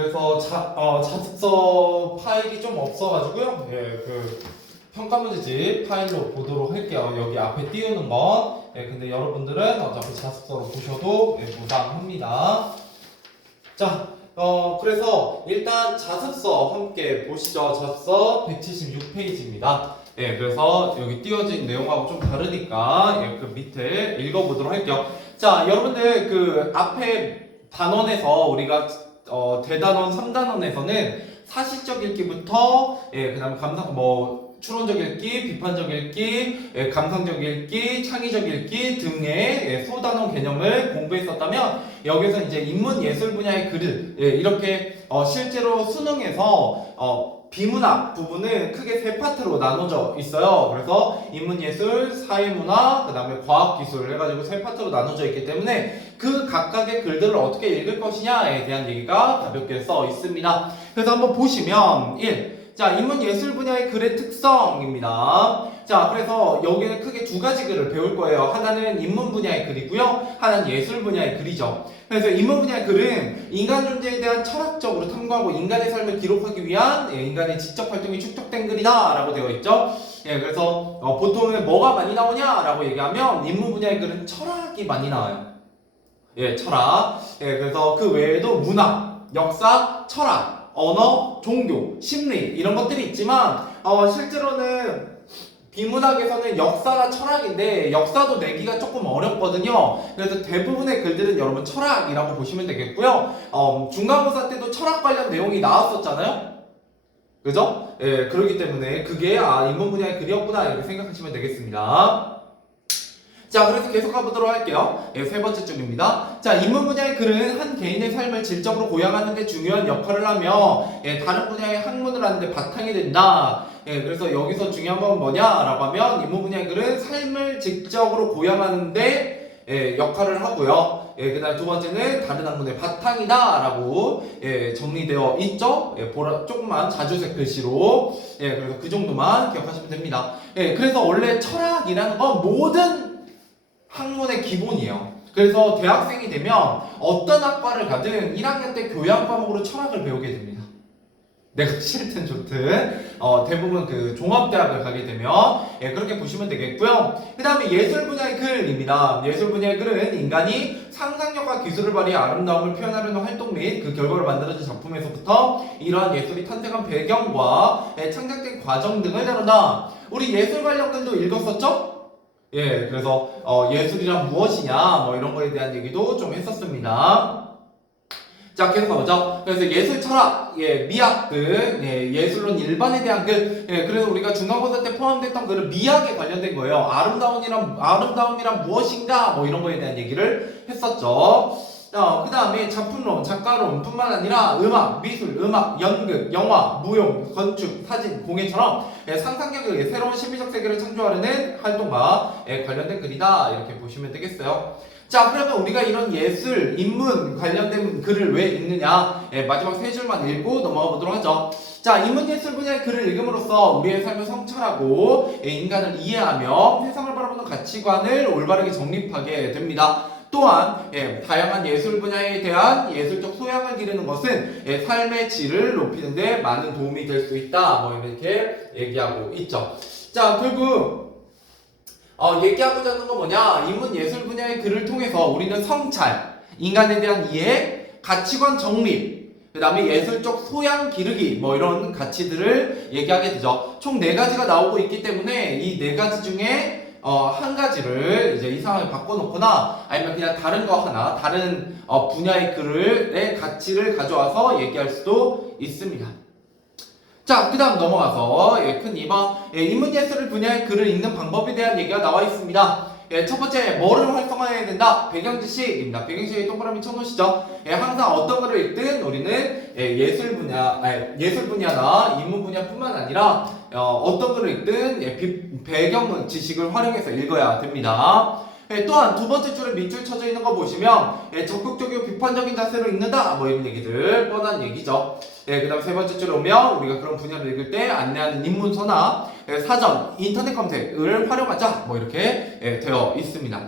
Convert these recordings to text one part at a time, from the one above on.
그래서 자습서 파일이 좀 없어가지고요. 예, 그 평가 문제집 파일로 보도록 할게요. 여기 앞에 띄우는 건. 예, 근데 여러분들은 어차피 자습서로 보셔도 예, 무방합니다. 자, 그래서 일단 자습서 함께 보시죠. 자습서 176페이지입니다. 예, 그래서 여기 띄워진 내용하고 좀 다르니까 예, 그 밑에 읽어보도록 할게요. 자, 여러분들 그 앞에 단원에서 우리가 대단원 3단원에서는 사실적 읽기부터 예, 그다음에 추론적 읽기, 비판적 읽기, 예, 감상적 읽기, 창의적 읽기 등의 예, 소단원 개념을 공부했었다면 여기서 이제 인문 예술 분야의 글을 예, 이렇게 실제로 수능에서 비문학 부분은 크게 세 파트로 나눠져 있어요. 그래서 인문예술, 사회문화, 그 다음에 과학기술 해가지고 세 파트로 나눠져 있기 때문에 그 각각의 글들을 어떻게 읽을 것이냐에 대한 얘기가 가볍게 써 있습니다. 그래서 한번 보시면 1. 자, 인문예술 분야의 글의 특성입니다. 자, 그래서 여기는 크게 두 가지 글을 배울 거예요. 하나는 인문 분야의 글이고요. 하나는 예술 분야의 글이죠. 그래서 인문 분야의 글은 인간 존재에 대한 철학적으로 탐구하고 인간의 삶을 기록하기 위한 인간의 지적 활동이 축적된 글이다 라고 되어 있죠. 예, 그래서 보통은 뭐가 많이 나오냐라고 얘기하면 인문 분야의 글은 철학이 많이 나와요. 예, 철학. 예, 그래서 그 외에도 문학, 역사, 철학, 언어, 종교, 심리 이런 것들이 있지만 실제로는 비문학에서는 역사가 철학인데 역사도 내기가 조금 어렵거든요. 그래서 대부분의 글들은 여러분 철학이라고 보시면 되겠고요. 중간고사 때도 철학 관련 내용이 나왔었잖아요. 그죠? 예, 그렇기 때문에 그게 인문 분야의 글이었구나 이렇게 생각하시면 되겠습니다. 자, 그래서 계속 가보도록 할게요. 예, 세 번째 줄입니다. 자, 인문 분야의 글은 한 개인의 삶을 질적으로 고양하는 데 중요한 역할을 하며 다른 분야의 학문을 하는데 바탕이 된다. 예, 그래서 여기서 중요한 건 뭐냐라고 하면 인문 분야의 글은 삶을 직접으로 고양하는데 역할을 하고요. 예, 그 다음에 두 번째는 다른 학문의 바탕이다라고 정리되어 있죠. 예, 조금만 자주색 글씨로. 예, 그래서 그 정도만 기억하시면 됩니다. 예, 그래서 원래 철학이라는 건 모든 학문의 기본이에요. 그래서 대학생이 되면 어떤 학과를 가든 1학년 때 교양 과목으로 철학을 배우게 됩니다. 내가 싫든 좋든 대부분 그 종합대학을 가게 되면 그렇게 보시면 되겠고요. 그 다음에 예술 분야의 글입니다. 예술 분야의 글은 인간이 상상력과 기술을 발휘해 아름다움을 표현하려는 활동 및 그 결과를 만들어진 작품에서부터 이러한 예술이 탄생한 배경과 창작된 과정 등을 다룬다. 우리 예술 관련 글도 읽었었죠? 예, 그래서 예술이란 무엇이냐 뭐 이런 거에 대한 얘기도 좀 했었습니다. 자, 계속 가보죠. 그래서 예술 철학, 미학 등 예술론 일반에 대한 글, 그래서 우리가 중간고사 때 포함됐던 글은 미학에 관련된 거예요. 아름다움이란 무엇인가 뭐 이런 거에 대한 얘기를 했었죠. 그 다음에 작품론, 작가론 뿐만 아니라 음악, 미술, 연극, 영화, 무용, 건축, 사진, 공예처럼 상상력의 새로운 심리적 세계를 창조하려는 활동과 관련된 글이다 이렇게 보시면 되겠어요. 자, 그러면 우리가 이런 예술, 인문 관련된 글을 왜 읽느냐? 마지막 세 줄만 읽고 넘어가 보도록 하죠. 자, 인문예술 분야의 글을 읽음으로써 우리의 삶을 성찰하고 인간을 이해하며 세상을 바라보는 가치관을 올바르게 정립하게 됩니다. 또한 다양한 예술 분야에 대한 예술적 소양을 기르는 것은 삶의 질을 높이는 데 많은 도움이 될 수 있다. 뭐 이렇게 얘기하고 있죠. 자, 결국 얘기하고자 하는 건 뭐냐? 인문 예술 분야의 글을 통해서 우리는 성찰, 인간에 대한 이해, 가치관 정립, 그 다음에 예술적 소양 기르기 뭐 이런 가치들을 얘기하게 되죠. 총 4가지가 나오고 있기 때문에 이 4가지 중에 한 가지를 이제 이 상황에 바꿔놓거나 아니면 그냥 다른 거 하나, 다른 분야의 글의 가치를 가져와서 얘기할 수도 있습니다. 자, 그 다음 넘어가서 큰 2번 인문예술 분야의 글을 읽는 방법에 대한 얘기가 나와 있습니다. 첫 번째, 뭐를 활성화해야 된다? 배경지식입니다. 배경지식에 동그라미 쳐놓으시죠. 항상 어떤 글을 읽든 우리는 예술 분야나 인문 분야뿐만 아니라 어떤 글을 읽든 배경 지식을 활용해서 읽어야 됩니다. 또한 두 번째 줄에 밑줄 쳐져 있는 거 보시면 적극적이고 비판적인 자세로 읽는다 뭐 이런 얘기들 뻔한 얘기죠. 그 다음 세 번째 줄에 오면 우리가 그런 분야를 읽을 때 안내하는 입문서나 사전, 인터넷 검색을 활용하자 뭐 이렇게 되어 있습니다.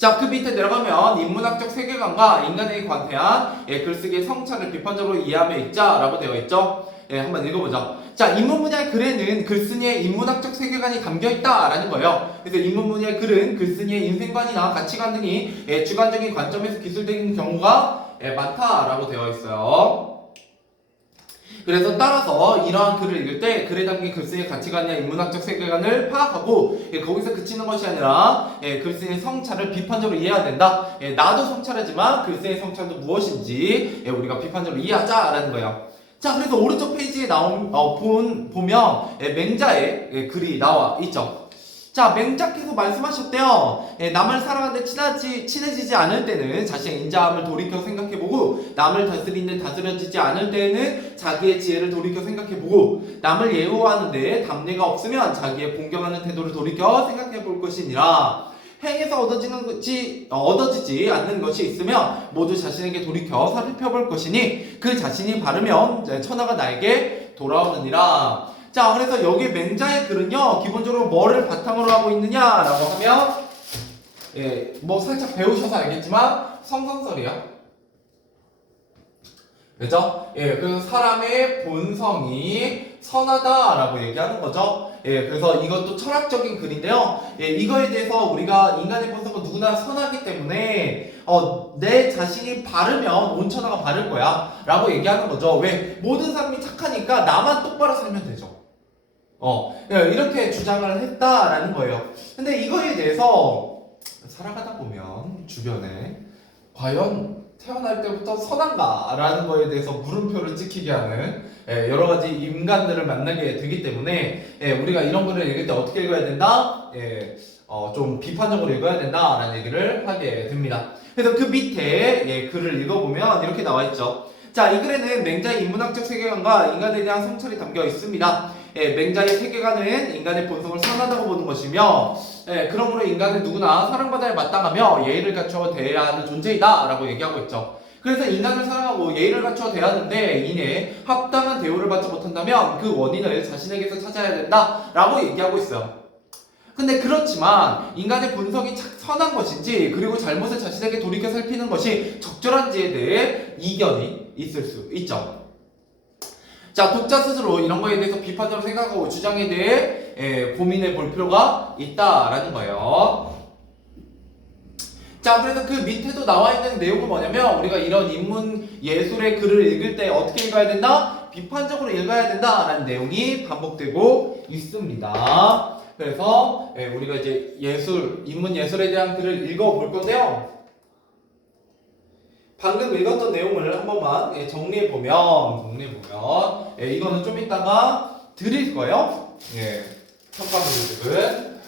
자, 그 밑에 내려가면 인문학적 세계관과 인간에 관대한 글쓰기의 성찰을 비판적으로 이해하며 읽자라고 되어 있죠. 한번 읽어보죠. 자, 인문 분야의 글에는 글쓴이의 인문학적 세계관이 담겨있다라는 거예요. 그래서 인문 분야의 글은 글쓴이의 인생관이나 가치관 등이 주관적인 관점에서 기술되는 경우가 많다라고 되어 있어요. 그래서 따라서 이러한 글을 읽을 때 글에 담긴 글쓴이의 가치관이나 인문학적 세계관을 파악하고 거기서 그치는 것이 아니라 글쓴이의 성찰을 비판적으로 이해해야 된다. 나도 성찰하지만 글쓴이의 성찰도 무엇인지 우리가 비판적으로 이해하자라는 거예요. 자, 그래서 오른쪽 페이지에 보면 맹자의 글이 나와 있죠. 자, 맹자께서 말씀하셨대요. 남을 사랑하는데 친해지지 않을 때는 자신의 인자함을 돌이켜 생각해보고, 남을 다스리는데 다스려지지 않을 때는 자기의 지혜를 돌이켜 생각해보고, 남을 예우하는데 답례가 없으면 자기의 공경하는 태도를 돌이켜 생각해볼 것이니라. 행에서 얻어지지 않는 것이 있으면 모두 자신에게 돌이켜 살펴볼 것이니 그 자신이 바르면 천하가 나에게 돌아오느니라. 자, 그래서 여기 맹자의 글은요, 기본적으로 뭐를 바탕으로 하고 있느냐라고 하면, 뭐 살짝 배우셔서 알겠지만 성선설이야. 그죠? 그래서 사람의 본성이 선하다라고 얘기하는 거죠. 그래서 이것도 철학적인 글인데요. 이거에 대해서 우리가 인간의 본성은 누구나 선하기 때문에 내 자신이 바르면 온 천하가 바를 거야 라고 얘기하는 거죠. 왜? 모든 사람이 착하니까 나만 똑바로 살면 되죠. 이렇게 주장을 했다라는 거예요. 근데 이거에 대해서 살아가다 보면 주변에 과연 태어날 때부터 선한가라는 거에 대해서 물음표를 찍히게 하는 여러 가지 인간들을 만나게 되기 때문에 우리가 이런 글을 읽을 때 어떻게 읽어야 된다? 좀 비판적으로 읽어야 된다라는 얘기를 하게 됩니다. 그래서 그 밑에 글을 읽어보면 이렇게 나와 있죠. 자, 이 글에는 맹자의 인문학적 세계관과 인간에 대한 성찰이 담겨 있습니다. 맹자의 세계관은 인간의 본성을 선하다고 보는 것이며, 그러므로 인간은 누구나 사랑받아야 마땅하며 예의를 갖추어 대해야 하는 존재이다 라고 얘기하고 있죠. 그래서 인간을 사랑하고 예의를 갖추어 대해야 하는데 이내 합당한 대우를 받지 못한다면 그 원인을 자신에게서 찾아야 된다 라고 얘기하고 있어요. 근데 그렇지만 인간의 본성이 선한 것인지 그리고 잘못을 자신에게 돌이켜 살피는 것이 적절한지에 대해 이견이 있을 수 있죠. 자, 독자 스스로 이런 거에 대해서 비판적으로 생각하고 주장에 대해 고민해 볼 필요가 있다라는 거예요. 자, 그래서 그 밑에도 나와 있는 내용은 뭐냐면 우리가 이런 인문 예술의 글을 읽을 때 어떻게 읽어야 된다? 비판적으로 읽어야 된다라는 내용이 반복되고 있습니다. 그래서 우리가 이제 인문 예술에 대한 글을 읽어볼 건데요. 방금 읽었던 내용을 한 번만 정리해보면 이거는 좀 이따가 드릴 거예요. 평가 문제집은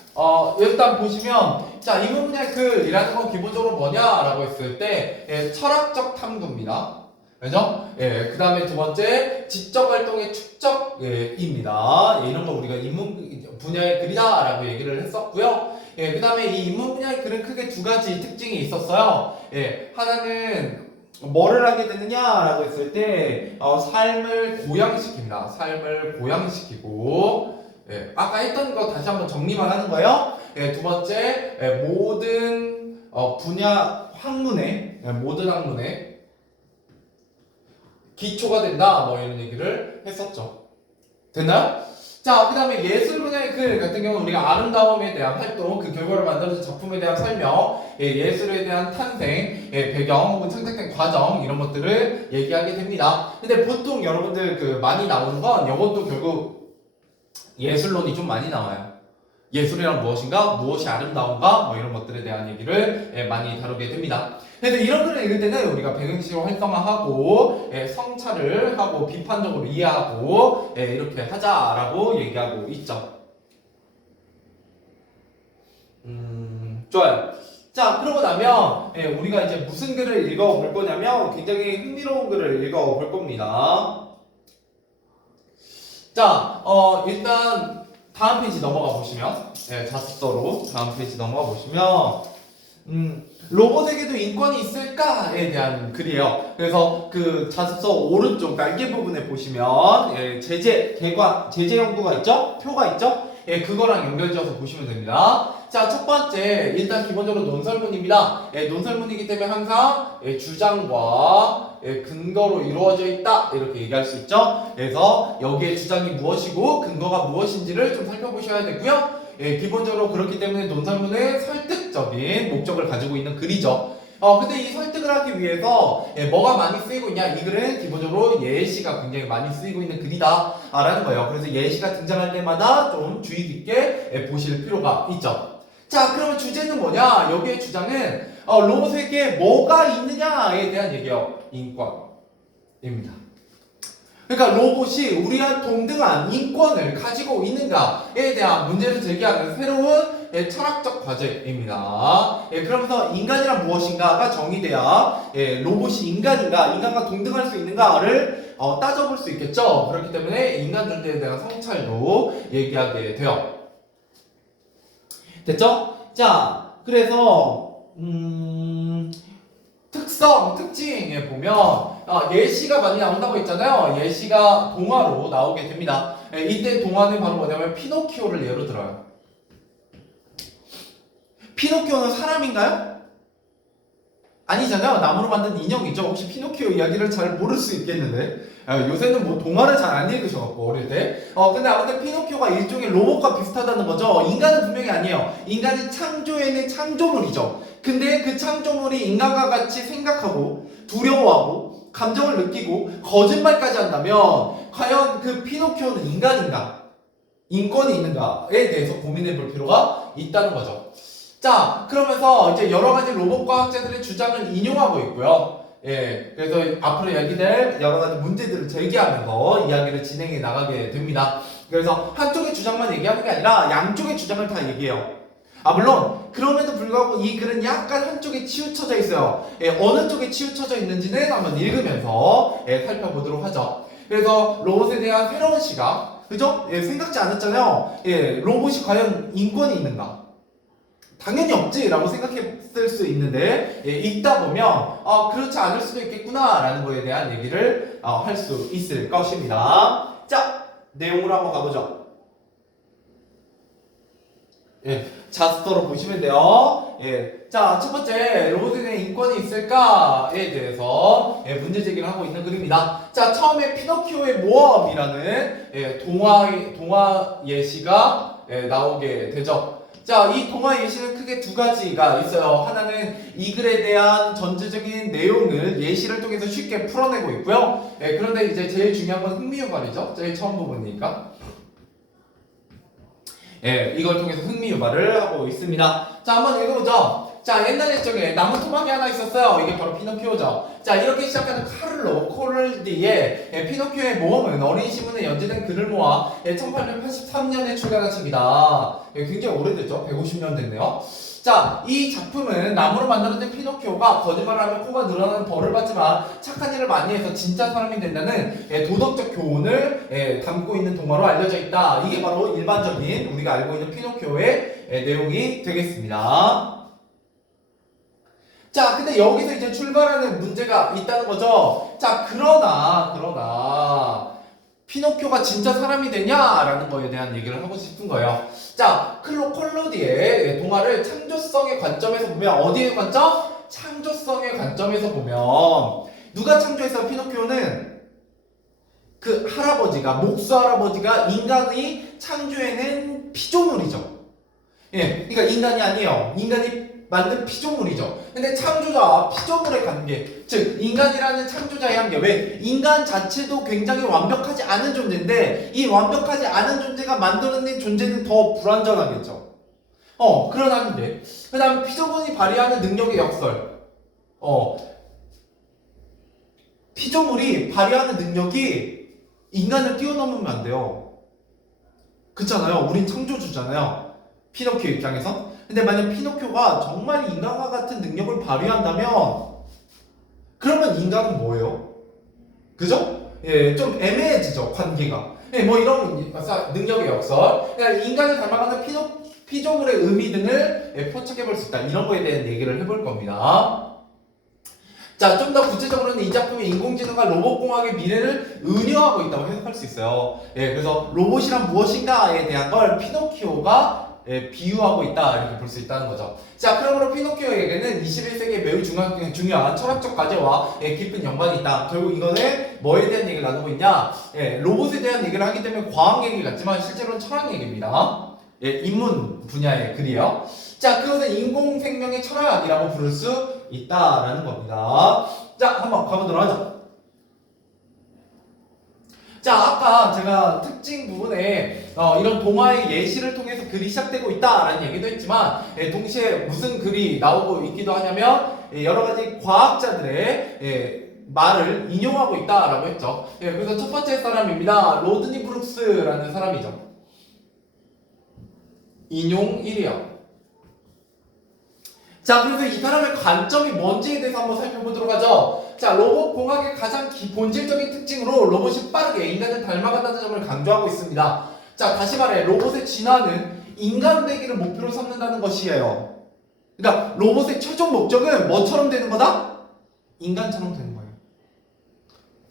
일단 보시면 자, 인문 분야의 글이라는 건 기본적으로 뭐냐라고 했을 때 철학적 탐구입니다. 그죠? 그 다음에 두 번째 지적 활동의 축적입니다. 이런 거 우리가 인문 분야의 글이다 라고 얘기를 했었고요. 그 다음에 이 인문 분야의 글은 크게 두 가지 특징이 있었어요. 하나는 뭐를 하게 되느냐라고 했을 때 삶을 고양시킵니다. 삶을 고양시키고 아까 했던 거 다시 한번 정리만 하는 거예요. 두 번째 모든 모든 학문에 기초가 된다 뭐 이런 얘기를 했었죠. 됐나요? 자, 그 다음에 예술 분야의 글 같은 경우는 우리가 아름다움에 대한 활동, 그 결과를 만들어진 작품에 대한 설명, 예술에 대한 탄생, 배경 혹은 선택된 과정 이런 것들을 얘기하게 됩니다. 근데 보통 여러분들 많이 나오는 건 이것도 결국 예술론이 좀 많이 나와요. 예술이란 무엇인가, 무엇이 아름다운가 뭐 이런 것들에 대한 얘기를 많이 다루게 됩니다. 그래서 이런 글을 읽을 때는 우리가 배경식으로 활성화하고 성찰을 하고 비판적으로 이해하고 이렇게 하자라고 얘기하고 있죠. 좋아요. 자, 그러고 나면 우리가 이제 무슨 글을 읽어볼 거냐면 굉장히 흥미로운 글을 읽어볼 겁니다. 자, 일단 다음 페이지 넘어가 보시면 자습서로 다음 페이지 넘어가 보시면 로봇에게도 인권이 있을까에 대한 글이에요. 그래서 그 자습서 오른쪽 날개 부분에 보시면 제재 연구가 있죠? 표가 있죠? 그거랑 연결지어서 보시면 됩니다. 자, 첫 번째, 일단 기본적으로 논설문입니다. 논설문이기 때문에 항상 주장과 근거로 이루어져 있다. 이렇게 얘기할 수 있죠. 그래서 여기에 주장이 무엇이고 근거가 무엇인지를 좀 살펴보셔야 되고요. 기본적으로 그렇기 때문에 논설문은 설득적인 목적을 가지고 있는 글이죠. 근데 이 설득을 하기 위해서 뭐가 많이 쓰이고 있냐? 이 글은 기본적으로 예시가 굉장히 많이 쓰이고 있는 글이다 라는 거예요. 그래서 예시가 등장할 때마다 좀 주의 깊게 보실 필요가 있죠. 자, 그러면 주제는 뭐냐? 여기의 주장은 로봇에게 뭐가 있느냐에 대한 얘기예요. 인권입니다. 그러니까 로봇이 우리와 동등한 인권을 가지고 있는가에 대한 문제를 제기하는 새로운 철학적 과제입니다. 그러면서 인간이란 무엇인가가 정의돼야 로봇이 인간인가, 인간과 동등할 수 있는가를 따져볼 수 있겠죠. 그렇기 때문에 인간 존재에 대한 성찰도 얘기하게 돼요. 됐죠? 자, 그래서 특징에 보면 예시가 많이 나온다고 했잖아요. 예시가 동화로 나오게 됩니다. 이때 동화는 바로 뭐냐면 피노키오를 예로 들어요. 피노키오는 사람인가요? 아니잖아요. 나무로 만든 인형이죠. 혹시 피노키오 이야기를 잘 모를 수 있겠는데 요새는 뭐 동화를 잘 안 읽으셔갖고 어릴 때 근데 아무튼 피노키오가 일종의 로봇과 비슷하다는 거죠. 인간은 분명히 아니에요. 인간이 창조해낸 창조물이죠. 근데 그 창조물이 인간과 같이 생각하고 두려워하고 감정을 느끼고 거짓말까지 한다면 과연 그 피노키오는 인간인가? 인권이 있는가에 대해서 고민해 볼 필요가 있다는 거죠. 자, 그러면서 이제 여러 가지 로봇 과학자들의 주장을 인용하고 있고요. 그래서 앞으로 얘기될 여러 가지 문제들을 제기하면서 이야기를 진행해 나가게 됩니다. 그래서 한쪽의 주장만 얘기하는 게 아니라 양쪽의 주장을 다 얘기해요. 물론 그럼에도 불구하고 이 글은 약간 한쪽에 치우쳐져 있어요. 어느 쪽에 치우쳐져 있는지는 한번 읽으면서 살펴보도록 하죠. 그래서 로봇에 대한 새로운 시각, 그죠? 생각지 않았잖아요. 로봇이 과연 인권이 있는가? 당연히 없지라고 생각했을 수 있는데 읽다 보면 그렇지 않을 수도 있겠구나 라는 거에 대한 얘기를 할 수 있을 것입니다. 자, 내용으로 한번 가보죠. 자스터로 보시면 돼요. 자, 첫 번째, 로봇에 대한 인권이 있을까에 대해서 문제 제기를 하고 있는 글입니다. 자, 처음에 피노키오의 모험이라는 동화 예시가 나오게 되죠. 자, 이 동화 예시는 크게 두 가지가 있어요. 하나는 이 글에 대한 전체적인 내용을 예시를 통해서 쉽게 풀어내고 있고요. 그런데 이제 제일 중요한 건 흥미유발이죠. 제일 처음 부분이니까. 이걸 통해서 흥미유발을 하고 있습니다. 자, 한번 읽어보죠. 자, 옛날 옛적에 나무 토막이 하나 있었어요. 이게 바로 피노키오죠. 자, 이렇게 시작하는 카를로 콜디의 피노키오의 모험은 어린 신문에 연재된 글을 모아 1883년에 출간한 책이다. 굉장히 오래됐죠? 150년 됐네요. 자, 이 작품은 나무로 만들어진 피노키오가 거짓말을 하면 코가 늘어나는 벌을 받지만 착한 일을 많이 해서 진짜 사람이 된다는 도덕적 교훈을 담고 있는 동화로 알려져 있다. 이게 바로 일반적인 우리가 알고 있는 피노키오의 내용이 되겠습니다. 자, 근데 여기서 이제 출발하는 문제가 있다는 거죠. 자, 그러나 피노키오가 진짜 사람이 되냐라는 거에 대한 얘기를 하고 싶은 거예요. 자, 콜로디의 동화를 창조성의 관점에서 보면 어디의 관점? 창조성의 관점에서 보면 누가 창조했어? 피노키오는 그 할아버지가 목수 할아버지가 인간이 창조해낸 피조물이죠. 그러니까 인간이 아니에요. 인간이 만든 피조물이죠. 근데 창조자와 피조물의 관계, 즉 인간이라는 창조자의 관계, 왜? 인간 자체도 굉장히 완벽하지 않은 존재인데 이 완벽하지 않은 존재가 만들어낸 존재는 더 불완전하겠죠. 그러는데 그 다음 피조물이 발휘하는 능력의 역설. 피조물이 발휘하는 능력이 인간을 뛰어넘으면 안 돼요. 그렇잖아요. 우린 창조주잖아요. 피노키오 입장에서. 근데 만약 피노키오가 정말 인간과 같은 능력을 발휘한다면 그러면 인간은 뭐예요? 그죠? 좀 애매해지죠, 관계가. 뭐 이런 능력의 역설. 그러니까 인간을 닮아가는 피조물의 의미 등을 포착해 볼 수 있다. 이런 거에 대한 얘기를 해볼 겁니다. 자, 좀 더 구체적으로는 이 작품이 인공지능과 로봇공학의 미래를 은유하고 있다고 해석할 수 있어요. 그래서 로봇이란 무엇인가에 대한 걸 피노키오가 비유하고 있다 이렇게 볼 수 있다는 거죠. 자, 그러므로 피노키오에게는 21세기에 매우 중요한 철학적 과제와 깊은 연관이 있다. 결국 이거는 뭐에 대한 얘기를 나누고 있냐? 로봇에 대한 얘기를 하기 때문에 과학 얘기 같지만 실제로는 철학 얘기입니다. 인문 분야의 글이에요. 자, 그것은 인공생명의 철학이라고 부를 수 있다라는 겁니다. 자, 한번 가보도록 하죠. 자, 아까 제가 특징 부분에 이런 동화의 예시를 통해서 글이 시작되고 있다라는 얘기도 했지만 동시에 무슨 글이 나오고 있기도 하냐면 여러 가지 과학자들의 말을 인용하고 있다라고 했죠. 그래서 첫 번째 사람입니다. 로드니 브룩스라는 사람이죠. 인용 1이요. 자, 그래서 이 사람의 관점이 뭔지에 대해서 한번 살펴보도록 하죠. 자, 로봇 공학의 가장 본질적인 특징으로 로봇이 빠르게 인간을 닮아간다는 점을 강조하고 있습니다. 자, 다시 말해 로봇의 진화는 인간 되기를 목표로 삼는다는 것이에요. 그러니까 로봇의 최종 목적은 뭐처럼 되는 거다? 인간처럼 되는 거예요.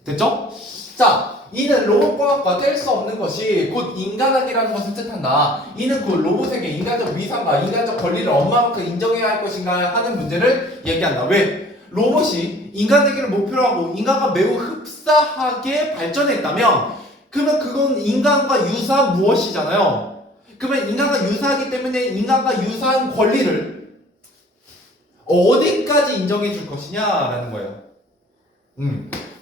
됐죠? 자, 이는 로봇과학과 뗄 수 없는 것이 곧 인간학이라는 것을 뜻한다. 이는 곧 로봇에게 인간적 위상과 인간적 권리를 얼마만큼 인정해야 할 것인가 하는 문제를 얘기한다. 왜? 로봇이 인간 되기를 목표로 하고 인간과 매우 흡사하게 발전했다면 그러면 그건 인간과 유사한 무엇이잖아요. 그러면 인간과 유사하기 때문에 인간과 유사한 권리를 어디까지 인정해 줄 것이냐라는 거예요.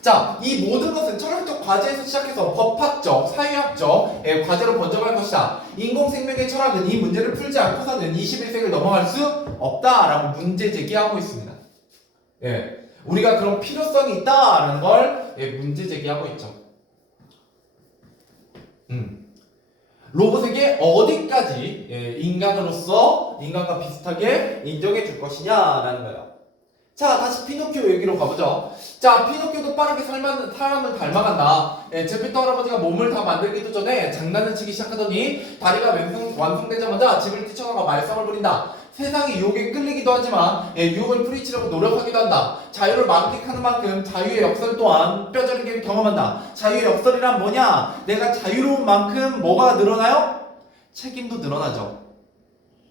자, 이 모든 것은 철학적 과제에서 시작해서 법학적, 사회학적 과제로 번져갈 것이다. 인공생명의 철학은 이 문제를 풀지 않고서는 21세기를 넘어갈 수 없다라고 문제 제기하고 있습니다. 우리가 그런 필요성이 있다라는 걸 문제 제기하고 있죠. 로봇에게 어디까지 인간으로서 인간과 비슷하게 인정해 줄 것이냐라는 거예요. 자, 다시 피노키오 얘기로 가보죠. 자, 피노키오도 빠르게 사람을 닮아간다. 제페토 할아버지가 몸을 다 만들기도 전에 장난을 치기 시작하더니 다리가 완성되자마자 집을 뛰쳐나가 말썽을 부린다. 세상의 유혹에 끌리기도 하지만 유혹을 뿌리치려고 노력하기도 한다. 자유를 만끽하는 만큼 자유의 역설 또한 뼈저리게 경험한다. 자유의 역설이란 뭐냐? 내가 자유로운 만큼 뭐가 늘어나요? 책임도 늘어나죠.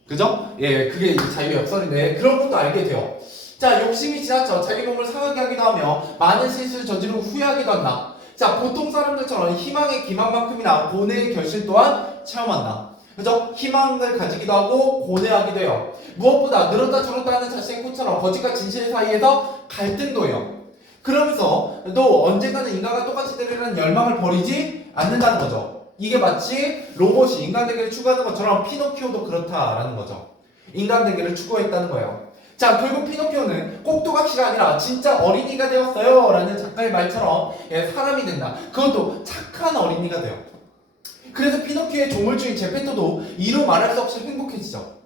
그죠? 그게 자유의 역설인데 그런 것도 알게 돼요. 자, 욕심이 지나쳐 자기 몸을 상하게 하기도 하며 많은 실수를 저지르고 후회하기도 한다. 자, 보통 사람들처럼 희망의 기만만큼이나 고뇌의 결실 또한 체험한다. 그죠? 희망을 가지기도 하고 고뇌하기도 해요. 무엇보다 늘었다 줄었다 하는 자신의 꽃처럼 거짓과 진실 사이에서 갈등도 해요. 그러면서 또 언젠가는 인간과 똑같이 되리라는 열망을 버리지 않는다는 거죠. 이게 마치 로봇이 인간 되기를 추구하는 것처럼 피노키오도 그렇다라는 거죠. 인간 되기를 추구했다는 거예요. 자, 결국 피노키오는 꼭두각시가 아니라 진짜 어린이가 되었어요 라는 작가의 말처럼 사람이 된다. 그것도 착한 어린이가 돼요. 그래서 피노키오의 조물주인 제페토도 이루 말할 수 없이 행복해지죠.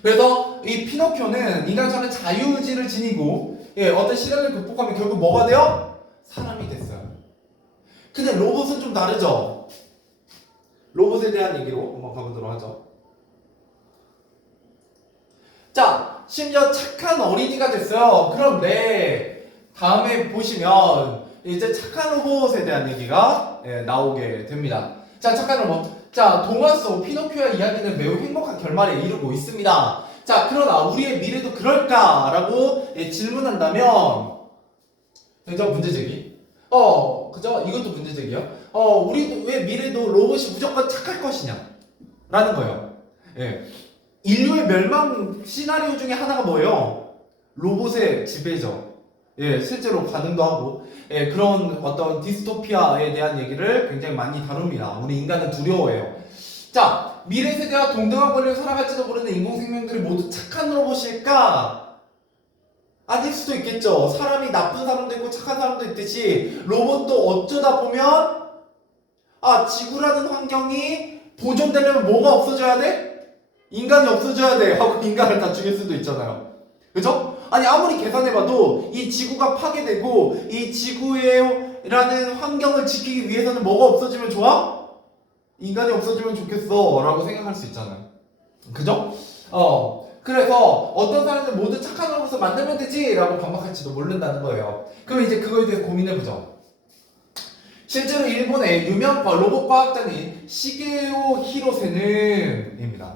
그래서 이 피노키오는 인간처럼 자유의지를 지니고 어떤 시련을 극복하면 결국 뭐가 돼요? 사람이 됐어요. 근데 로봇은 좀 다르죠. 로봇에 대한 얘기로 한번 가보도록 하죠. 자, 심지어 착한 어린이가 됐어요. 그런데 다음에 보시면 이제 착한 로봇에 대한 얘기가 나오게 됩니다. 자, 착한 로봇. 자, 동화 속 피노키오의 이야기는 매우 행복한 결말에 이르고 있습니다. 자, 그러나 우리의 미래도 그럴까라고 질문한다면 그죠? 문제제기. 그죠? 이것도 문제제기요. 우리 왜 미래도 로봇이 무조건 착할 것이냐? 라는 거예요. 인류의 멸망 시나리오 중에 하나가 뭐예요? 로봇의 지배죠. 실제로 가능도 하고 그런 어떤 디스토피아에 대한 얘기를 굉장히 많이 다룹니다. 우리 인간은 두려워해요. 자, 미래 세대와 동등한 권리를 살아갈지도 모르는 인공생명들이 모두 착한 로봇일까? 아닐 수도 있겠죠. 사람이 나쁜 사람도 있고 착한 사람도 있듯이 로봇도 어쩌다 보면 지구라는 환경이 보존되려면 뭐가 없어져야 돼? 인간이 없어져야 돼 하고 인간을 다 죽일 수도 있잖아요. 그죠? 아니 아무리 계산해봐도 이 지구가 파괴되고 이 지구라는 환경을 지키기 위해서는 뭐가 없어지면 좋아? 인간이 없어지면 좋겠어 라고 생각할 수 있잖아요. 그죠? 그래서 어떤 사람들 모두 착한 로봇을 만들면 되지 라고 반박할지도 모른다는 거예요. 그럼 이제 그거에 대해서 고민해보죠. 실제로 일본의 유명 로봇 과학자인 시게오 히로세는입니다.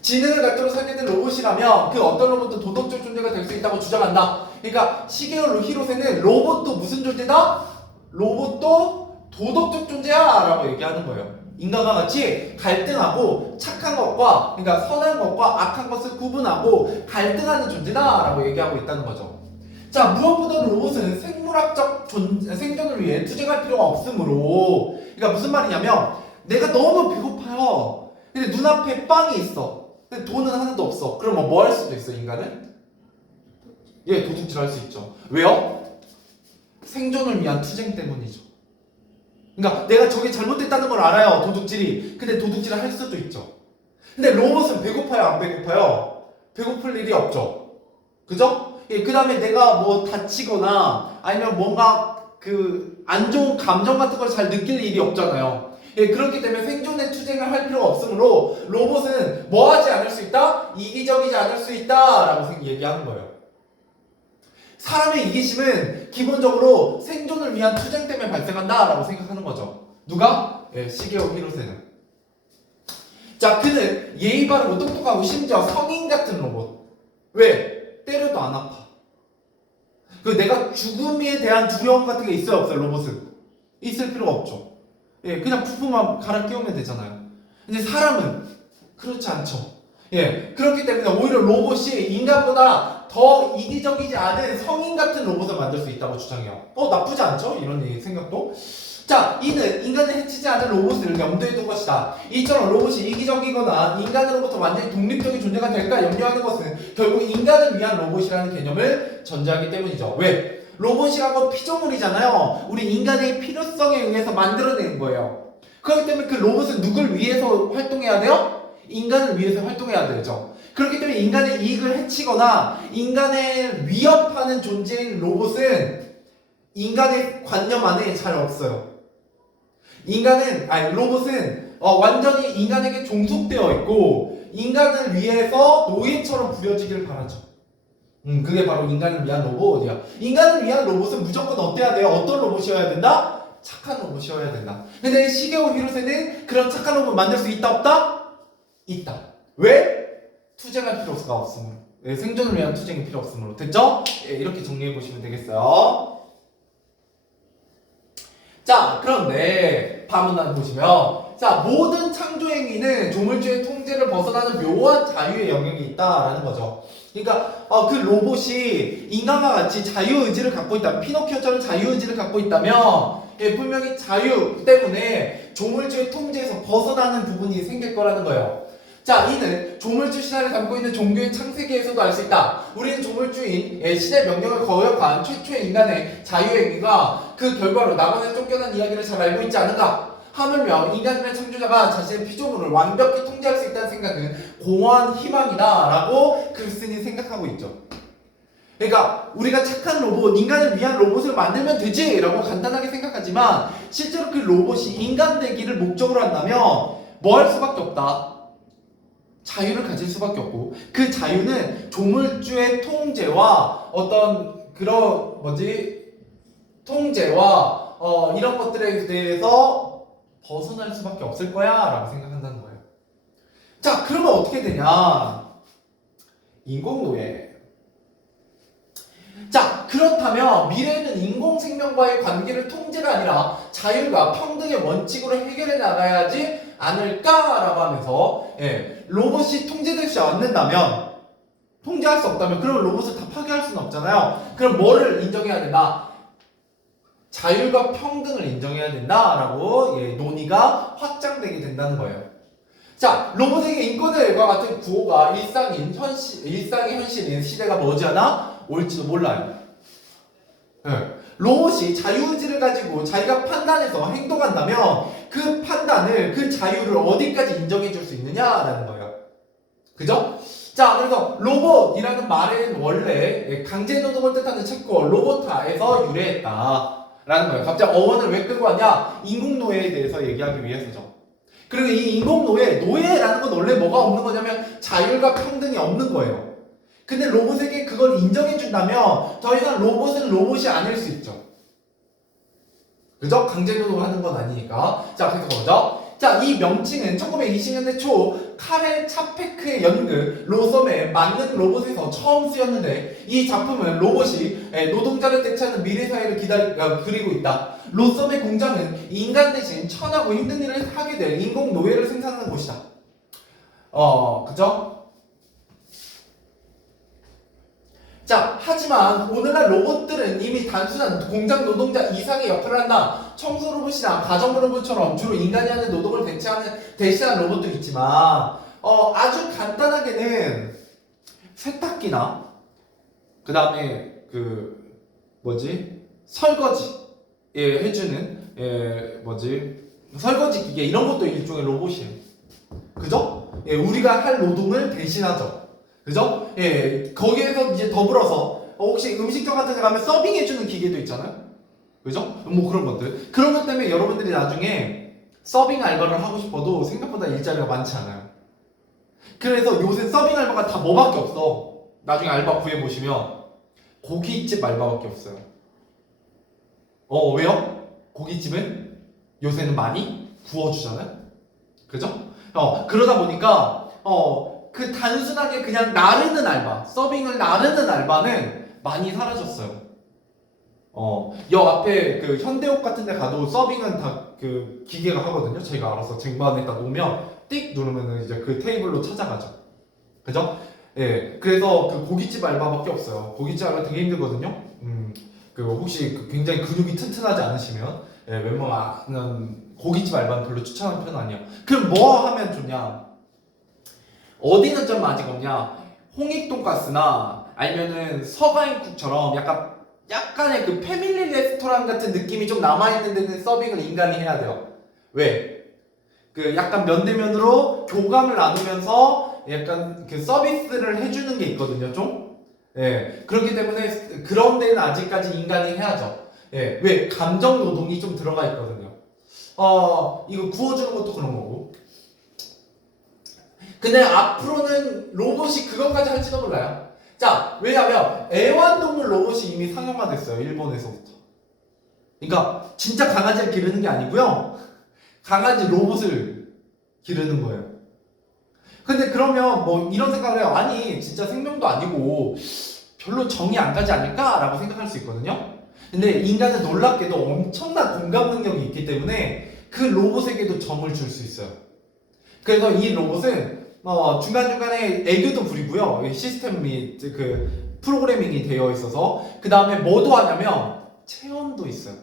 지능을 갖도록 설계된 로봇이라면 그 어떤 로봇도 도덕적 존재가 될 수 있다고 주장한다. 그러니까 시게오 히로세는 로봇도 무슨 존재다? 로봇도 도덕적 존재야 라고 얘기하는 거예요. 인간과 같이 갈등하고 착한 것과 그러니까 선한 것과 악한 것을 구분하고 갈등하는 존재다 라고 얘기하고 있다는 거죠. 자, 무엇보다도 로봇은 생물학적 생존을 위해 투쟁할 필요가 없으므로, 그러니까 무슨 말이냐면 내가 너무 배고파요. 근데 눈앞에 빵이 있어. 근데 돈은 하나도 없어. 그러면 뭐 할 수도 있어, 인간은? 예, 도둑질 할 수 있죠. 왜요? 생존을 위한 투쟁 때문이죠. 그러니까 내가 저게 잘못됐다는 걸 알아요, 도둑질이. 근데 도둑질을 할 수도 있죠. 근데 로봇은 배고파요, 안 배고파요? 배고플 일이 없죠. 그죠? 예, 그 다음에 내가 뭐 다치거나 아니면 뭔가 그 안 좋은 감정 같은 걸 잘 느낄 일이 없잖아요. 예, 그렇기 때문에 생존의 투쟁을 할 필요가 없으므로 로봇은 뭐 하지 않을 수 있다? 이기적이지 않을 수 있다 라고 얘기하는 거예요. 사람의 이기심은 기본적으로 생존을 위한 투쟁 때문에 발생한다 라고 생각하는 거죠. 누가? 예, 시게오 히로세는. 자, 그는 예의 바르고 똑똑하고 심지어 성인 같은 로봇. 왜? 때려도 안 아파. 그 내가 죽음에 대한 두려움 같은 게 있어요, 없어요? 로봇은 있을 필요가 없죠. 예, 그냥 부품만 갈아 끼우면 되잖아요. 근데 사람은 그렇지 않죠. 예, 그렇기 때문에 오히려 로봇이 인간보다 더 이기적이지 않은 성인 같은 로봇을 만들 수 있다고 주장해요. 나쁘지 않죠? 이런 생각도. 자, 이는 인간을 해치지 않은 로봇을 염두에 둔 것이다. 이처럼 로봇이 이기적이거나 인간으로부터 완전히 독립적인 존재가 될까 염려하는 것은 결국 인간을 위한 로봇이라는 개념을 전제하기 때문이죠. 왜? 로봇이란 건 피조물이잖아요. 우리 인간의 필요성에 의해서 만들어낸 거예요. 그렇기 때문에 그 로봇은 누굴 위해서 활동해야 돼요? 인간을 위해서 활동해야 되죠. 그렇기 때문에 인간의 이익을 해치거나 인간을 위협하는 존재인 로봇은 인간의 관념 안에 잘 없어요. 로봇은 완전히 인간에게 종속되어 있고 인간을 위해서 노예처럼 부려지기를 바라죠. 그게 바로 인간을 위한 로봇이야. 인간을 위한 로봇은 무조건 어때야 돼요? 어떤 로봇이어야 된다? 착한 로봇이어야 된다. 근데 시게오 히로세는 그런 착한 로봇 만들 수 있다 없다? 있다. 왜? 투쟁할 필요가 없으므로. 네, 생존을 위한 투쟁이 필요 없으므로. 됐죠? 네, 이렇게 정리해 보시면 되겠어요. 자, 그런데 다음문단 보시면, 자, 모든 창조 행위는 조물주의 통제를 벗어나는 묘한 자유의 영역이 있다라는 거죠. 그러니까 그 로봇이 인간과 같이 자유의지를 갖고 있다, 피노키오처럼 자유의지를 갖고 있다면 분명히 자유 때문에 조물주의 통제에서 벗어나는 부분이 생길 거라는 거예요. 자, 이는 조물주 신화를 담고 있는 종교의 창세기에서도 알 수 있다. 우리는 조물주인 시대 명령을 거역한 최초의 인간의 자유행위가 그 결과로 낙원에서 쫓겨난 이야기를 잘 알고 있지 않은가? 하물며 인간이라는 창조자가 자신의 피조물을 완벽히 통제할 수 있다는 생각은 공허한 희망이다 라고 글쓴이 생각하고 있죠. 그러니까 우리가 착한 로봇, 인간을 위한 로봇을 만들면 되지 라고 간단하게 생각하지만 실제로 그 로봇이 인간 되기를 목적으로 한다면 뭐 할 수밖에 없다. 자유를 가질 수밖에 없고 그 자유는 조물주의 통제와 어떤 그런 통제와 이런 것들에 대해서 벗어날 수밖에 없을 거야 라고 생각한다는 거예요. 자, 그러면 어떻게 되냐? 인공노예. 자, 그렇다면 미래에는 인공생명과의 관계를 통제가 아니라 자율과 평등의 원칙으로 해결해 나가야지 않을까라고 하면서 로봇이 통제될 수 않는다면, 통제할 수 없다면 그럼 로봇을 다 파괴할 수는 없잖아요. 그럼 뭐를 인정해야 된다? 자율과 평등을 인정해야 된다라고 논의가 확장되게 된다는 거예요. 자, 로봇에게 인권과 같은 구호가 일상의 현실인 시대가 머지않아 올지도 몰라요. 로봇이 자유의지를 가지고 자기가 판단해서 행동한다면 그 판단을, 그 자유를 어디까지 인정해 줄 수 있느냐라는 거예요. 그죠? 자, 그래서 로봇이라는 말은 원래 강제노동을 뜻하는 체코 로보타에서 유래했다라는 거예요. 갑자기 어원을 왜 끌고 왔냐? 인공노예에 대해서 얘기하기 위해서죠. 그리고 이 인공노예, 노예라는 건 원래 뭐가 없는 거냐면 자율과 평등이 없는 거예요. 근데 로봇에게 그걸 인정해준다면 더 이상 로봇은 로봇이 아닐 수 있죠. 그죠? 강제노동을 하는 건 아니니까. 자, 그래서 먼저. 자, 이 명칭은 1920년대 초 카렐 차페크의 연극 로섬의 만능 로봇에서 처음 쓰였는데 이 작품은 로봇이 노동자를 대체하는 미래 사회를 그리고 있다. 로섬의 공장은 인간 대신 천하고 힘든 일을 하게 될 인공 노예를 생산하는 곳이다. 그죠? 자, 하지만 오늘날 로봇들은 이미 단순한 공장 노동자 이상의 역할을 한다. 청소 로봇이나 가정 로봇처럼 주로 인간이 하는 노동을 대신하는 로봇도 있지만 아주 간단하게는 세탁기나 그 다음에 설거지 해주는 설거지 기계 이런 것도 일종의 로봇이에요. 그죠? 우리가 할 노동을 대신하죠. 그죠? 거기에서 이제 더불어서 혹시 음식점 같은 데 가면 서빙해주는 기계도 있잖아요. 그죠? 뭐 그런 것들. 그런 것 때문에 여러분들이 나중에 서빙 알바를 하고 싶어도 생각보다 일자리가 많지 않아요. 그래서 요새 서빙 알바가 다 뭐밖에 없어. 나중에 알바 구해보시면 고깃집 알바밖에 없어요. 왜요? 고깃집은 요새는 많이 구워주잖아요. 그죠? 그러다 보니까 그 단순하게 그냥 나르는 알바, 서빙을 나르는 알바는 많이 사라졌어요. 역 앞에 그 현대옥 같은 데 가도 서빙은 다 그 기계가 하거든요. 제가 알아서 쟁반에다 놓으면 띡 누르면은 이제 그 테이블로 찾아가죠. 그죠? 그래서 그 고깃집 알바밖에 없어요. 고깃집 알바 되게 힘들거든요. 혹시 굉장히 근육이 튼튼하지 않으시면 웬만한 고깃집 알바는 별로 추천하는 편은 아니에요. 그럼 뭐 하면 좋냐? 어디는 좀 아직 없냐? 홍익돈가스나 아니면은 서가인국처럼 약간의 그 패밀리 레스토랑 같은 느낌이 좀 남아있는 데는 서빙을 인간이 해야 돼요. 왜? 그 약간 면대면으로 교감을 나누면서 약간 그 서비스를 해주는 게 있거든요, 좀. 그렇기 때문에 그런 데는 아직까지 인간이 해야죠. 왜? 감정 노동이 좀 들어가 있거든요. 이거 구워주는 것도 그런 거고. 근데 앞으로는 로봇이 그것까지 할지도 몰라요. 자, 왜냐면 애완동물 로봇이 이미 상용화됐어요. 일본에서부터. 그러니까 진짜 강아지를 기르는 게 아니고요. 강아지 로봇을 기르는 거예요. 근데 그러면 뭐 이런 생각을 해요. 아니 진짜 생명도 아니고 별로 정이 안 가지 않을까라고 생각할 수 있거든요. 근데 인간은 놀랍게도 엄청난 공감 능력이 있기 때문에 그 로봇에게도 정을 줄 수 있어요. 그래서 이 로봇은 중간중간에 애교도 부리고요. 시스템이 그 프로그래밍이 되어 있어서 그 다음에 뭐도 하냐면 체온도 있어요.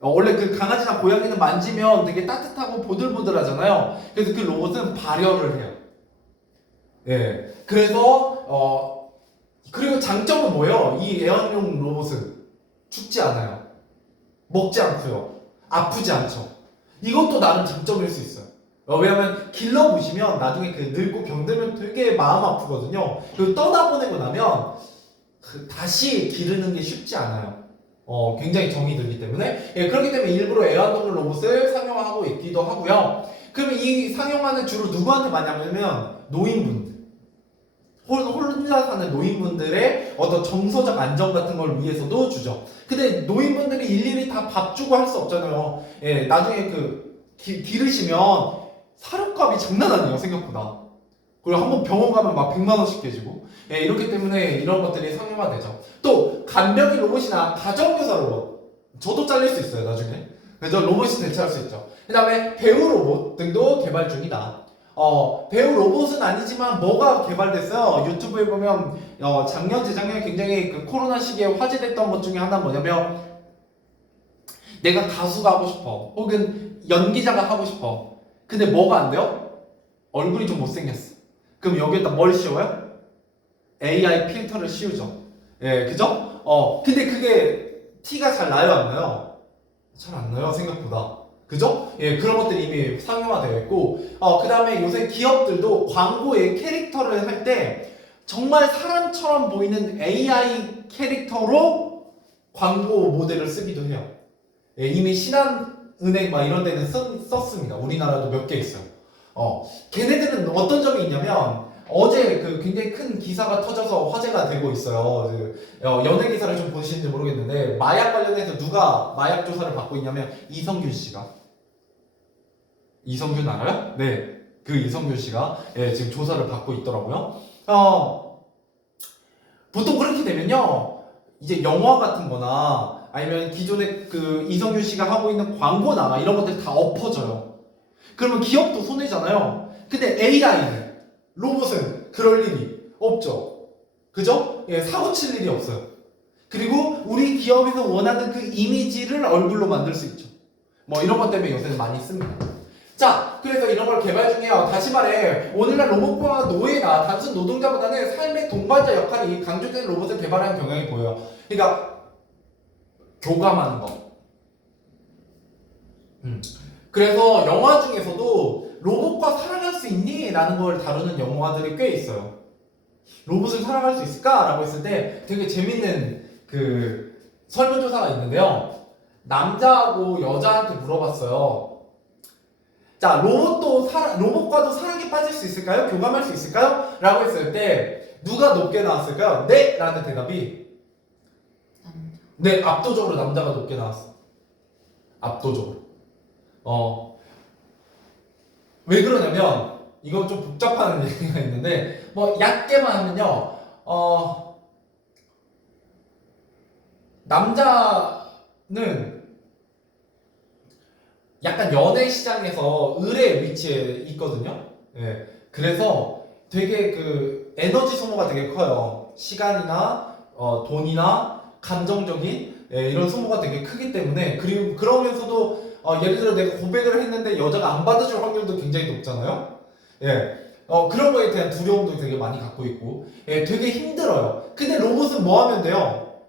원래 그 강아지나 고양이는 만지면 되게 따뜻하고 보들보들하잖아요. 그래서 그 로봇은 발열을 해요. 그래서 그리고 장점은 뭐예요? 이 애완용 로봇은 춥지 않아요. 먹지 않고요. 아프지 않죠. 이것도 나름 장점일 수 있어요. 왜냐면 길러보시면 나중에 그 늙고 병들면 되게 마음 아프거든요. 그리고 떠나보내고 나면 다시 기르는 게 쉽지 않아요. 굉장히 정이 들기 때문에. 그렇기 때문에 일부러 애완동물 로봇을 상용화하고 있기도 하고요. 그러면 이 상용화는 주로 누구한테 많이 하냐면 노인분들. 혼자 사는 노인분들의 어떤 정서적 안정 같은 걸 위해서도 주죠. 근데 노인분들이 일일이 다 밥 주고 할 수 없잖아요. 나중에 기르시면 사료값이 장난 아니에요, 생각보다. 그리고 한번 병원 가면 막 100만 원씩 깨지고. 이렇기 때문에 이런 것들이 상용화되죠. 또 간병인 로봇이나 가정교사 로봇. 저도 잘릴 수 있어요, 나중에. 그래서 로봇이 대체할 수 있죠. 그 다음에 배우 로봇 등도 개발 중이다. 배우 로봇은 아니지만 뭐가 개발됐어요? 유튜브에 보면 작년, 재작년에 굉장히 그 코로나 시기에 화제됐던 것 중에 하나는 뭐냐면 내가 가수가 하고 싶어. 혹은 연기자가 하고 싶어. 근데 뭐가 안 돼요? 얼굴이 좀 못생겼어. 그럼 여기에다 뭘 씌워요? AI 필터를 씌우죠. 그죠? 근데 그게 티가 잘 나요, 안 나요? 잘 안 나요, 생각보다. 그죠? 그런 것들이 이미 상용화되어 있고, 그 다음에 요새 기업들도 광고에 캐릭터를 할 때 정말 사람처럼 보이는 AI 캐릭터로 광고 모델을 쓰기도 해요. 이미 신한은행 막 이런 데는 썼습니다. 우리나라도 몇 개 있어요. 걔네들은 어떤 점이 있냐면, 어제 그 굉장히 큰 기사가 터져서 화제가 되고 있어요. 연예 기사를 좀 보시는지 모르겠는데 마약 관련해서 누가 마약 조사를 받고 있냐면 이성균 씨가. 이성균 알아요? 네, 그 이성균 씨가 지금 조사를 받고 있더라고요. 보통 그렇게 되면요, 이제 영화 같은 거나 아니면 기존에 그 이성균 씨가 하고 있는 광고나 이런 것들 다 엎어져요. 그러면 기업도 손해잖아요. 근데 AI는, 로봇은 그럴 일이 없죠. 그죠? 사고 칠 일이 없어요. 그리고 우리 기업에서 원하는 그 이미지를 얼굴로 만들 수 있죠. 뭐 이런 것 때문에 요새는 많이 씁니다. 자, 그래서 이런 걸 개발 중이에요. 다시 말해, 오늘날 로봇과 노예나 단순 노동자보다는 삶의 동반자 역할이 강조된 로봇을 개발하는 경향이 보여요. 그러니까 교감하는 거. 그래서 영화 중에서도 로봇과 사랑할 수 있니? 라는 걸 다루는 영화들이 꽤 있어요. 로봇을 사랑할 수 있을까? 라고 했을 때 되게 재밌는 그 설문조사가 있는데요. 남자하고 여자한테 물어봤어요. 자, 로봇과도 사랑에 빠질 수 있을까요? 교감할 수 있을까요? 라고 했을 때 누가 높게 나왔을까요? 네! 라는 대답이 네, 압도적으로 남자가 높게 나왔어. 압도적으로. 왜 그러냐면 이건 좀 복잡한 얘기가 있는데 뭐 얕게만 하면요. 남자는 약간 연애 시장에서 을의 위치에 있거든요. 예. 그래서 되게 그 에너지 소모가 되게 커요. 시간이나 돈이나 감정적인 이런 소모가 되게 크기 때문에, 그리고 그러면서도 예를 들어 내가 고백을 했는데 여자가 안 받아줄 확률도 굉장히 높잖아요. 예. 그런 거에 대한 두려움도 되게 많이 갖고 있고, 되게 힘들어요. 근데 로봇은 뭐 하면 돼요?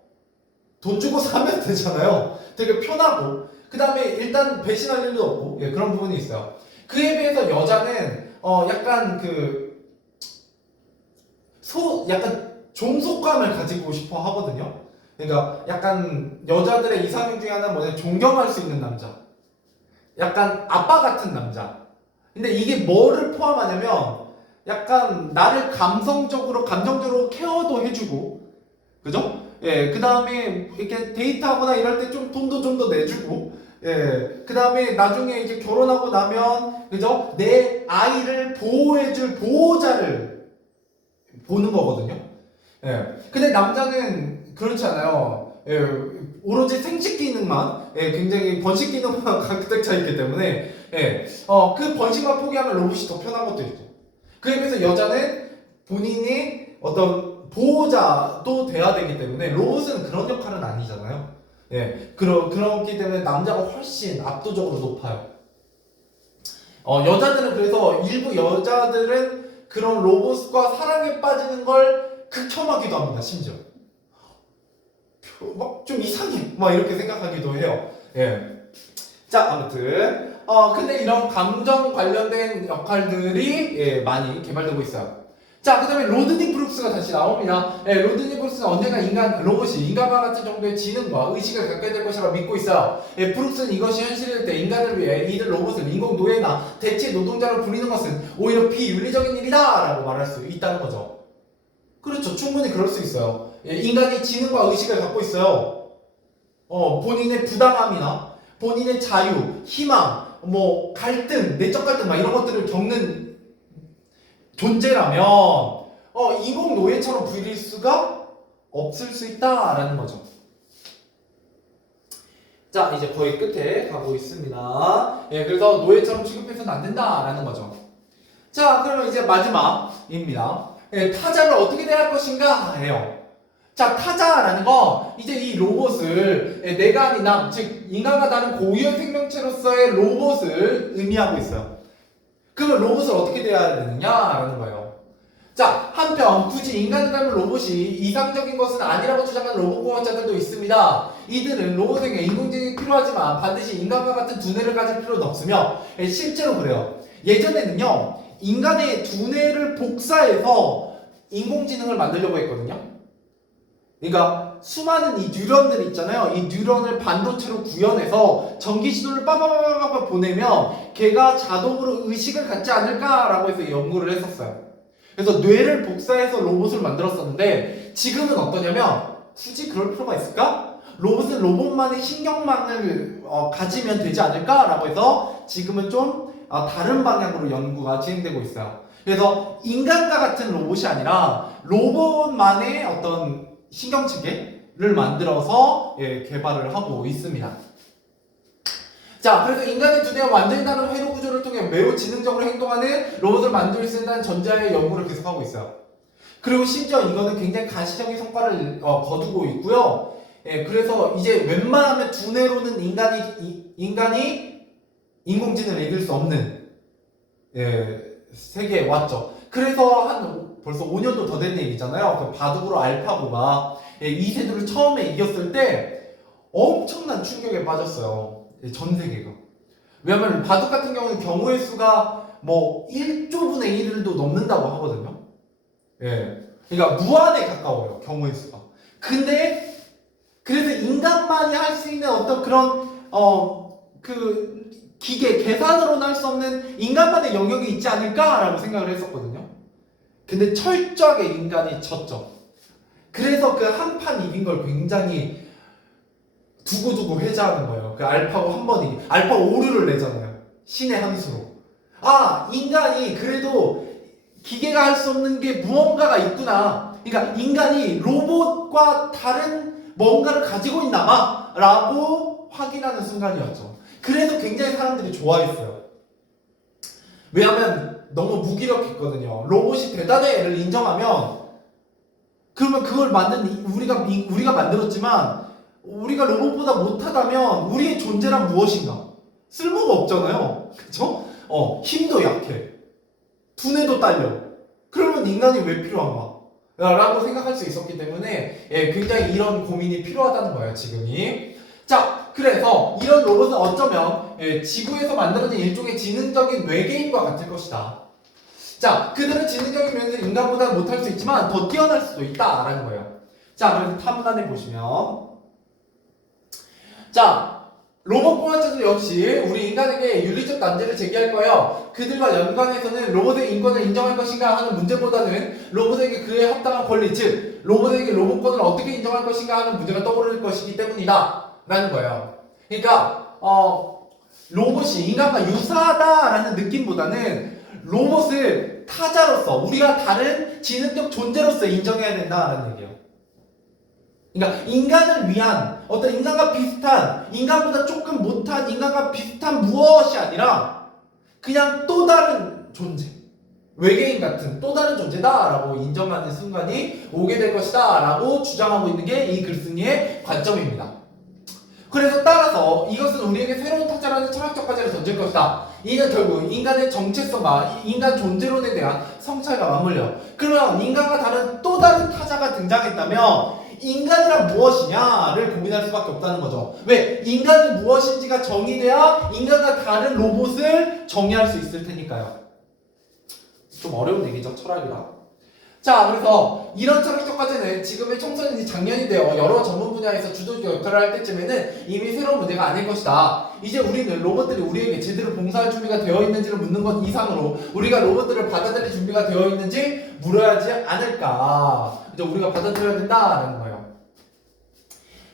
돈 주고 사면 되잖아요. 되게 편하고, 그 다음에 일단 배신할 일도 없고, 그런 부분이 있어요. 그에 비해서 여자는 약간 약간 종속감을 가지고 싶어 하거든요. 그러니까 약간 여자들의 이상형 중에 하나는 뭐냐면 존경할 수 있는 남자, 약간 아빠 같은 남자. 근데 이게 뭐를 포함하냐면 약간 나를 감정적으로 케어도 해주고, 그죠? 그 다음에 이렇게 데이트하거나 이럴 때 좀 돈도 좀 더 내주고, 그 다음에 나중에 이제 결혼하고 나면, 그죠? 내 아이를 보호해줄 보호자를 보는 거거든요. 근데 남자는 그렇지 않아요. 오로지 생식 기능만, 굉장히 번식 기능만 가득 차 있기 때문에, 그 번식만 포기하면 로봇이 더 편한 것도 있죠. 그에 비해서 여자는 본인이 어떤 보호자도 돼야 되기 때문에 로봇은 그런 역할은 아니잖아요. 그렇기 때문에 남자가 훨씬 압도적으로 높아요. 여자들은 그래서 일부 여자들은 그런 로봇과 사랑에 빠지는 걸 극혐하기도 합니다. 심지어 막 좀 이상해 막 이렇게 생각하기도 해요. 자, 아무튼 근데 이런 감정 관련된 역할들이 많이 개발되고 있어요. 자, 그 다음에 로드니 브룩스가 다시 나옵니다. 로드니 브룩스는 언젠가 로봇이 인간과 같은 정도의 지능과 의식을 갖게 될 것이라고 믿고 있어요. 브룩스는 이것이 현실일 때 인간을 위해 이들 로봇을 인공 노예나 대체 노동자로 부리는 것은 오히려 비윤리적인 일이다 라고 말할 수 있다는 거죠. 그렇죠. 충분히 그럴 수 있어요. 인간이 지능과 의식을 갖고 있어요. 본인의 부당함이나 본인의 자유, 희망, 뭐 갈등, 내적 갈등 막 이런 것들을 겪는 존재라면 인공 노예처럼 부릴 수가 없을 수 있다라는 거죠. 자, 이제 거의 끝에 가고 있습니다. 그래서 노예처럼 취급해서는 안 된다라는 거죠. 자, 그러면 이제 마지막입니다. 타자를 어떻게 대할 것인가 해요. 자, 타자라는 건 이제 이 로봇을 내가 아닌 남, 즉 인간과 다른 고유한 생명체로서의 로봇을 의미하고 있어요. 그러면 로봇을 어떻게 대해야 되느냐라는 거예요. 자, 한편 굳이 인간을 닮은 로봇이 이상적인 것은 아니라고 주장하는 로봇공학자들도 있습니다. 이들은 로봇에게 인공지능이 필요하지만 반드시 인간과 같은 두뇌를 가질 필요는 없으며, 실제로 그래요. 예전에는요, 인간의 두뇌를 복사해서 인공지능을 만들려고 했거든요. 그러니까 수많은 이 뉴런들 있잖아요. 이 뉴런을 반도체로 구현해서 전기 신호를 빠바바바바 보내면 걔가 자동으로 의식을 갖지 않을까라고 해서 연구를 했었어요. 그래서 뇌를 복사해서 로봇을 만들었었는데 지금은 어떠냐면 굳이 그럴 필요가 있을까? 로봇은 로봇만의 신경망을 가지면 되지 않을까라고 해서 지금은 좀 다른 방향으로 연구가 진행되고 있어요. 그래서 인간과 같은 로봇이 아니라 로봇만의 어떤 신경체계를 만들어서 개발을 하고 있습니다. 자, 그래서 인간의 두뇌와 완전히 다른 회로 구조를 통해 매우 지능적으로 행동하는 로봇을 만들 수 있다는 전자의 연구를 계속하고 있어요. 그리고 심지어 이거는 굉장히 가시적인 성과를 거두고 있고요. 그래서 이제 웬만하면 두뇌로는 인간이 인공지능을 이길 수 없는 세계에 왔죠. 그래서 벌써 5년도 더 된 얘기잖아요. 그 바둑으로 알파고가 이 세대를 처음에 이겼을 때 엄청난 충격에 빠졌어요. 전 세계가. 왜냐면 바둑 같은 경우는 경우의 수가 뭐 1조분의 1도 넘는다고 하거든요. 그러니까 무한에 가까워요. 경우의 수가. 근데 그래서 인간만이 할 수 있는 어떤 그런 그 기계 계산으로는 할 수 없는 인간만의 영역이 있지 않을까라고 생각을 했었거든요. 근데 철저하게 인간이 졌죠. 그래서 그 한 판 이긴 걸 굉장히 두고두고 회자하는 거예요. 그 알파고 한 번 이기, 알파고 오류를 내잖아요. 신의 한 수로. 인간이 그래도 기계가 할 수 없는 게 무언가가 있구나. 그러니까 인간이 로봇과 다른 뭔가를 가지고 있나 봐 라고 확인하는 순간이었죠. 그래서 굉장히 사람들이 좋아했어요. 왜냐하면 너무 무기력했거든요. 로봇이 대단해를 인정하면 그러면 그걸 만든 우리가 만들었지만 우리가 로봇보다 못하다면 우리의 존재란 무엇인가? 쓸모가 없잖아요. 그쵸? 힘도 약해. 두뇌도 딸려. 그러면 인간이 왜 필요한가? 라고 생각할 수 있었기 때문에 굉장히 이런 고민이 필요하다는 거예요, 지금이. 자, 그래서 이런 로봇은 어쩌면 지구에서 만들어진 일종의 지능적인 외계인과 같을 것이다. 자, 그들은 지능적인 면에서 인간보다 못할 수 있지만 더 뛰어날 수도 있다라는 거예요. 자, 그래서 탑란에 보시면 자, 로봇공학자도 역시 우리 인간에게 윤리적 난제를 제기할 거예요. 그들과 연관해서는 로봇의 인권을 인정할 것인가 하는 문제보다는 로봇에게 그에 합당한 권리, 즉 로봇에게 로봇권을 어떻게 인정할 것인가 하는 문제가 떠오를 것이기 때문이다 라는 거예요. 그러니까 로봇이 인간과 유사하다라는 느낌보다는 로봇을 타자로서 우리가 다른 지능적 존재로서 인정해야 된다라는 얘기예요. 그러니까 인간을 위한 어떤 인간과 비슷한, 인간보다 조금 못한, 인간과 비슷한 무엇이 아니라 그냥 또 다른 존재, 외계인 같은 또 다른 존재다라고 인정하는 순간이 오게 될 것이다 라고 주장하고 있는 게 이 글쓴이의 관점입니다. 그래서 따라서 이것은 우리에게 새로운 타자라는 철학적 과제를 던질 것이다. 이는 결국 인간의 정체성과 인간 존재론에 대한 성찰과 맞물려. 그러면 인간과 다른 또 다른 타자가 등장했다면 인간이란 무엇이냐를 고민할 수밖에 없다는 거죠. 왜? 인간이 무엇인지가 정의돼야 인간과 다른 로봇을 정의할 수 있을 테니까요. 좀 어려운 얘기죠, 철학이라. 자, 그래서 이런 철학적 과제는 지금의 청소년이 장년이 되어 여러 전문 분야에서 주도적 역할을 할 때쯤에는 이미 새로운 문제가 아닐 것이다. 이제 우리는 로봇들이 우리에게 제대로 봉사할 준비가 되어 있는지를 묻는 것 이상으로 우리가 로봇들을 받아들일 준비가 되어 있는지 물어야 하지 않을까. 이제 우리가 받아들여야 된다라는 거예요.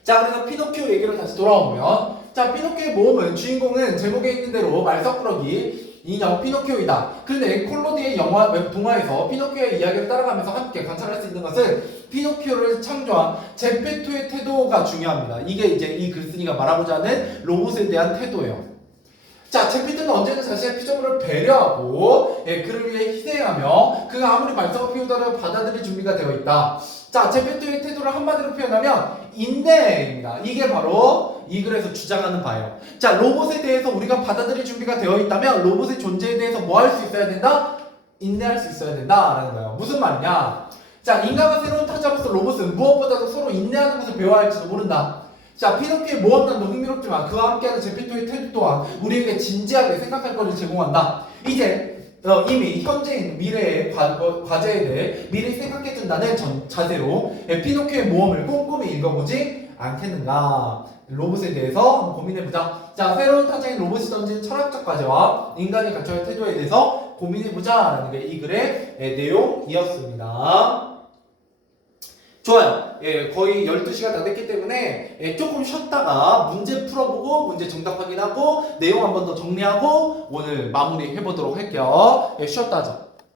자, 그래서 피노키오 얘기로 다시 돌아오면, 자, 피노키오의 모험은 주인공은 제목에 있는 대로 말썽꾸러기 인형 피노키오이다. 그런데 콜로디의 동화에서 피노키오의 이야기를 따라가면서 함께 관찰할 수 있는 것은 피노키오를 창조한 제페토의 태도가 중요합니다. 이게 이제 이 글쓴이가 말하고자 하는 로봇에 대한 태도예요. 자, 제페토는 언제든 자신의 피조물을 배려하고 그를 위해 희생하며 그가 아무리 말썽을 피우더라도 받아들일 준비가 되어 있다. 자, 제페토의 태도를 한마디로 표현하면 인내입니다. 이게 바로 이 글에서 주장하는 바예요. 자, 로봇에 대해서 우리가 받아들일 준비가 되어 있다면 로봇의 존재에 대해서 뭐 할 수 있어야 된다? 인내할 수 있어야 된다라는 거예요. 무슨 말이냐? 자, 인간과 새로운 타자로서 로봇은 무엇보다도 서로 인내하는 것을 배워야 할지도 모른다. 자, 피노키오의 모험난도 흥미롭지만 그와 함께하는 제페토의 태도 또한 우리에게 진지하게 생각할 거리를 제공한다. 이제 이미 현재인 미래의 과제에 대해 미리 생각해준다는 자세로 피노키오의 모험을 꼼꼼히 읽어보지 않겠는가. 로봇에 대해서 한번 고민해보자. 자, 새로운 타자인 로봇이 던진 철학적 과제와 인간이 갖춰야 할 태도에 대해서 고민해보자라는 게 이 글의 내용이었습니다. 좋아요. 예, 거의 12시가 다 됐기 때문에 조금 쉬었다가 문제 풀어보고 문제 정답 확인하고 내용 한 번 더 정리하고 오늘 마무리 해보도록 할게요. 예, 쉬었다 하자.